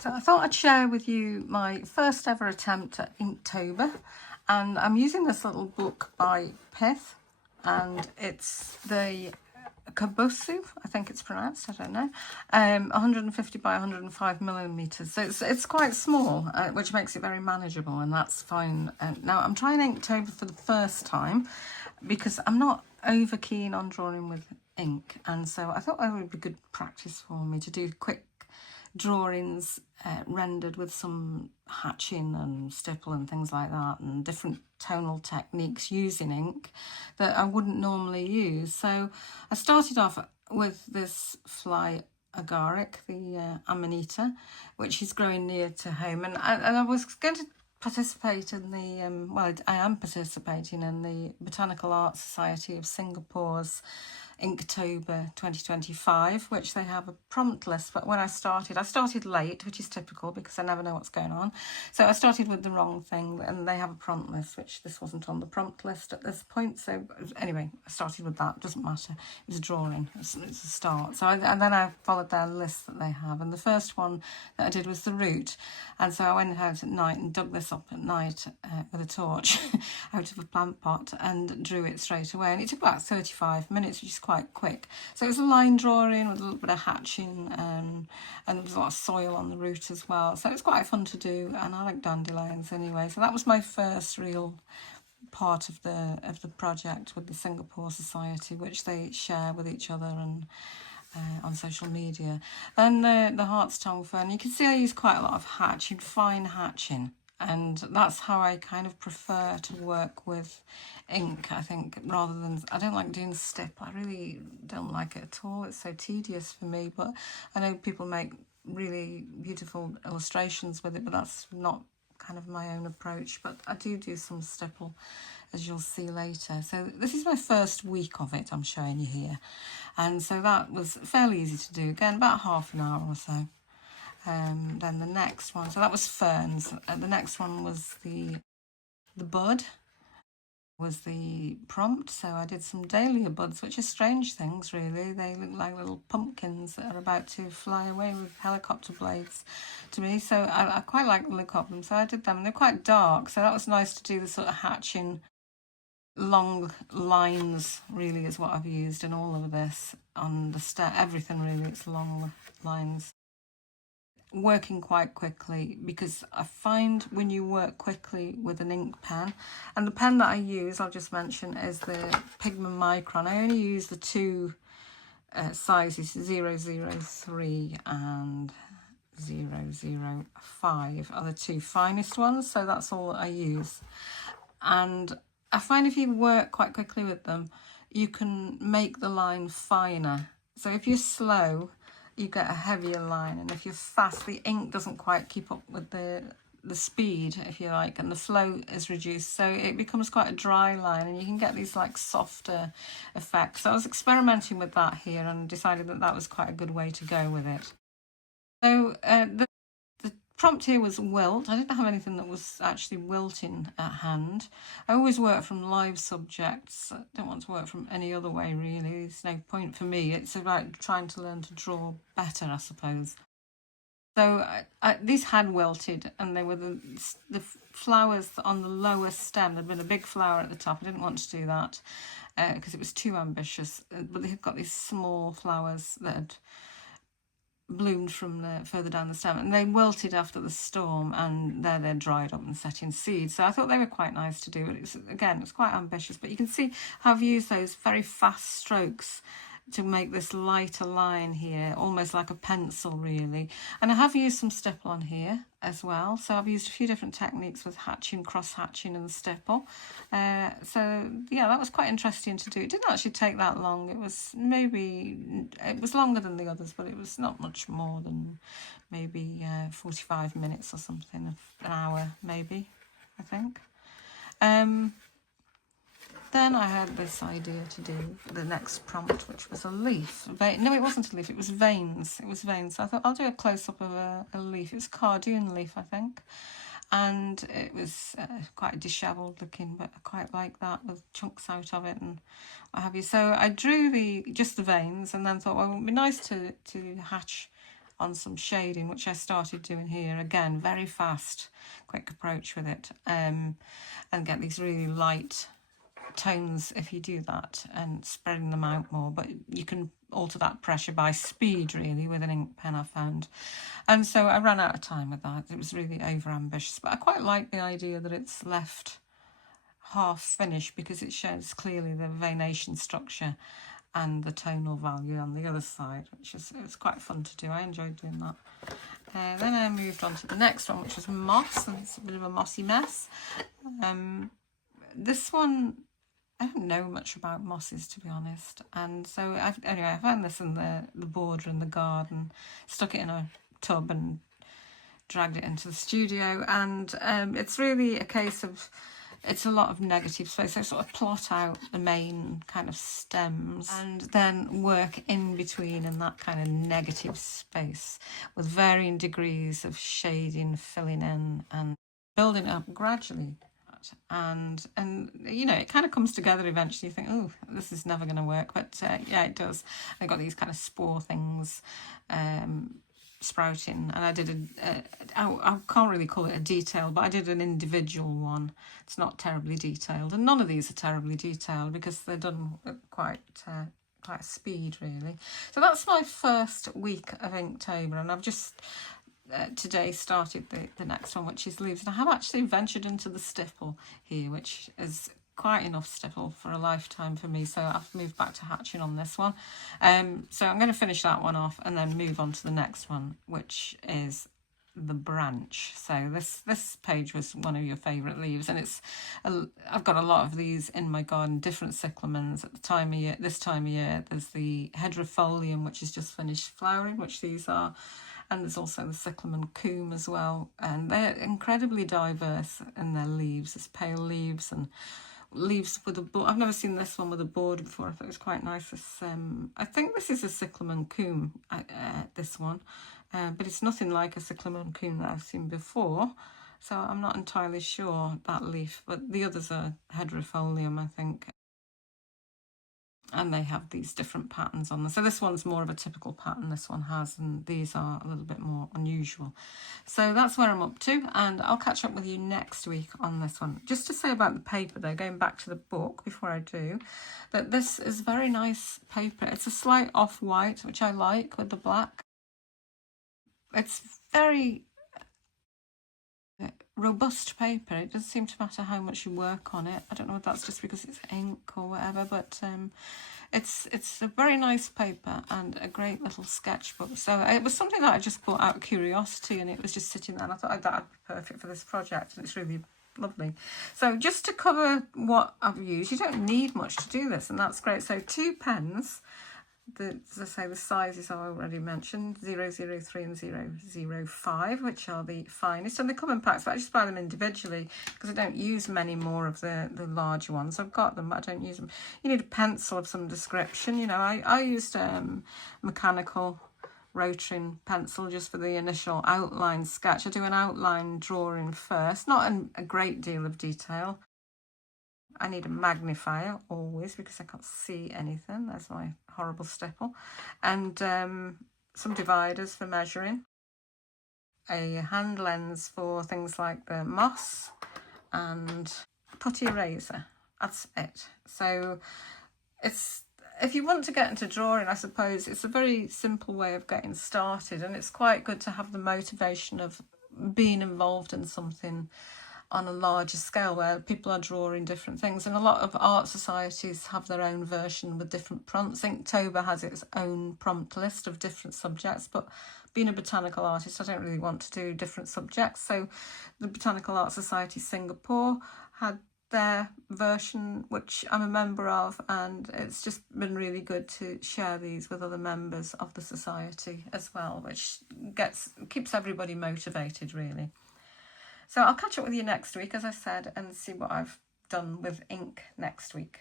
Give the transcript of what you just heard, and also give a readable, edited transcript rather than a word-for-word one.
So I thought I'd share with you my first ever attempt at Inktober, and I'm using this little book by Pith, and it's the Kabosu, I think it's pronounced, I don't know, 150 by 105 millimeters. So it's quite small, which makes it very manageable, and that's fine. Now I'm trying Inktober for the first time because I'm not over keen on drawing with ink, and so I thought it would be good practice for me to do quick drawings rendered with some hatching and stipple and things like that, and different tonal techniques using ink that I wouldn't normally use. So I started off with this fly agaric, the Amanita, which is growing near to home, and I was going to participate in the well, I am participating in the Botanical Art Society of Singapore's Inktober 2025, which they have a prompt list. But when I started late, which is typical because I never know what's going on. So I started with the wrong thing, and they have a prompt list, which this wasn't on the prompt list at this point. So anyway, I started with that. Doesn't matter. It was a drawing. It's a start. So and then I followed their list that they have. And the first one that I did was the root. And so I went out at night and dug this up at night with a torch out of a plant pot and drew it straight away. And it took about 35 minutes, which is quite quick. So it was a line drawing with a little bit of hatching, and there was a lot of soil on the root as well. So it was quite fun to do, and I like dandelions anyway. So that was my first real part of the project with the Singapore Society, which they share with each other and on social media. Then the Hart's Tongue Fern, you can see I use quite a lot of hatching, fine hatching. And that's how I kind of prefer to work with ink, I think, rather than, I don't like doing stipple. I really don't like it at all. It's so tedious for me, but I know people make really beautiful illustrations with it, but that's not kind of my own approach. But I do some stipple, as you'll see later. So this is my first week of it I'm showing you here. And so that was fairly easy to do. Again, about half an hour or so. Then the next one, so that was Ferns. The next one was the bud, was the prompt. So I did some Dahlia buds, which are strange things really. They look like little pumpkins that are about to fly away with helicopter blades to me. So I quite like the look of them, so I did them, and they're quite dark. So that was nice to do the sort of hatching long lines really is what I've used in all of this on the stem. Everything really, it's long lines. Working quite quickly, because I find when you work quickly with an ink pen, and the pen that I use, I'll just mention, is the Pigma Micron. I only use the two sizes, 003 and 005 are the two finest ones, so that's all I use. And I find if you work quite quickly with them, you can make the line finer. So if you're slow, you get a heavier line, and if you're fast, the ink doesn't quite keep up with the speed, if you like, and the flow is reduced, so it becomes quite a dry line, and you can get these like softer effects. So I was experimenting with that here and decided that that was quite a good way to go with it. So the prompt here was wilt. I didn't have anything that was actually wilting at hand. I always work from live subjects. I don't want to work from any other way really. There's no point for me. It's about trying to learn to draw better, I suppose. So these had wilted, and they were the flowers on the lower stem. There'd been a big flower at the top. I didn't want to do that because it was too ambitious. But they've got these small flowers that had bloomed from further down the stem, and they wilted after the storm, and they're dried up and set in seed. So I thought they were quite nice to do. It's quite ambitious, but you can see how I've used those very fast strokes to make this lighter line here, almost like a pencil really. And I have used some stipple on here as well, so I've used a few different techniques with hatching, cross hatching and stipple. So yeah, that was quite interesting to do. It didn't actually take that long. It was longer than the others, but it was not much more than maybe 45 minutes or something, an hour maybe, I think. Then I had this idea to do the next prompt, which was a leaf. No, it wasn't a leaf, it was veins. It was veins. So I thought I'll do a close-up of a leaf. It was a cardoon leaf, I think. And it was quite dishevelled looking, but I quite like that, with chunks out of it and what have you. So I drew just the veins, and then thought, well, it would be nice to hatch on some shading, which I started doing here. Again, very fast, quick approach with it, and get these really light tones if you do that, and spreading them out more. But you can alter that pressure by speed really with an ink pen, I found. And so I ran out of time with that. It was really over ambitious, but I quite like the idea that it's left half finished, because it shows clearly the venation structure and the tonal value on the other side, which is, it was quite fun to do. I enjoyed doing that. Then I moved on to the next one, which was moss, and it's a bit of a mossy mess. This one, I don't know much about mosses, to be honest, and so I found this in the border in the garden, stuck it in a tub and dragged it into the studio, and it's really a case of, it's a lot of negative space. So sort of plot out the main kind of stems and then work in between in that kind of negative space with varying degrees of shading, filling in and building up gradually. And you know, it kind of comes together eventually. You think, oh, this is never going to work, but yeah, it does. I got these kind of spore things sprouting, and I did I can't really call it a detail, but I did an individual one. It's not terribly detailed, and none of these are terribly detailed because they're done at quite a speed really. So that's my first week of Inktober, and I've just today started the next one, which is leaves, and I have actually ventured into the stipple here, which is quite enough stipple for a lifetime for me, so I've moved back to hatching on this one. So I'm going to finish that one off and then move on to the next one, which is the branch. So this page was one of your favourite leaves, and it's I've got a lot of these in my garden, different cyclamens at the time of year. This time of year there's the hedropholium, which is just finished flowering, which these are, and there's also the cyclamen coum as well, and they're incredibly diverse in their leaves. There's pale leaves and leaves with a I've never seen this one with a border before. I thought it was quite nice. This, I think this is a cyclamen coum, this one, but it's nothing like a cyclamen coum that I've seen before, so I'm not entirely sure that leaf, but the others are hedropholium, I think, and they have these different patterns on them. So this one's more of a typical pattern, this one has, and these are a little bit more unusual. So that's where I'm up to, and I'll catch up with you next week on this one. Just to say about the paper though, going back to the book before I do, that this is very nice paper. It's a slight off-white, which I like with the black. It's very robust paper. It doesn't seem to matter how much you work on it. I don't know if that's just because it's ink or whatever, but it's a very nice paper and a great little sketchbook. So it was something that I just bought out of curiosity, and it was just sitting there, and I thought that'd be perfect for this project, and it's really lovely. So just to cover what I've used, you don't need much to do this, and that's great. So 2 pens. As I say, the sizes I already mentioned, 003 and 005, which are the finest, and they come in packs, but I just buy them individually because I don't use many more of the larger ones. I've got them, but I don't use them. You need a pencil of some description. You know, I used mechanical rotring pencil just for the initial outline sketch. I do an outline drawing first, not a great deal of detail. I need a magnifier always because I can't see anything. There's my horrible stipple. And some dividers for measuring. A hand lens for things like the moss, and putty eraser. That's it. So it's, if you want to get into drawing, I suppose it's a very simple way of getting started, and it's quite good to have the motivation of being involved in something on a larger scale where people are drawing different things, and a lot of art societies have their own version with different prompts. Inktober has its own prompt list of different subjects, but being a botanical artist, I don't really want to do different subjects. So the Botanical Art Society Singapore had their version, which I'm a member of, and it's just been really good to share these with other members of the society as well, which keeps everybody motivated really. So I'll catch up with you next week, as I said, and see what I've done with ink next week.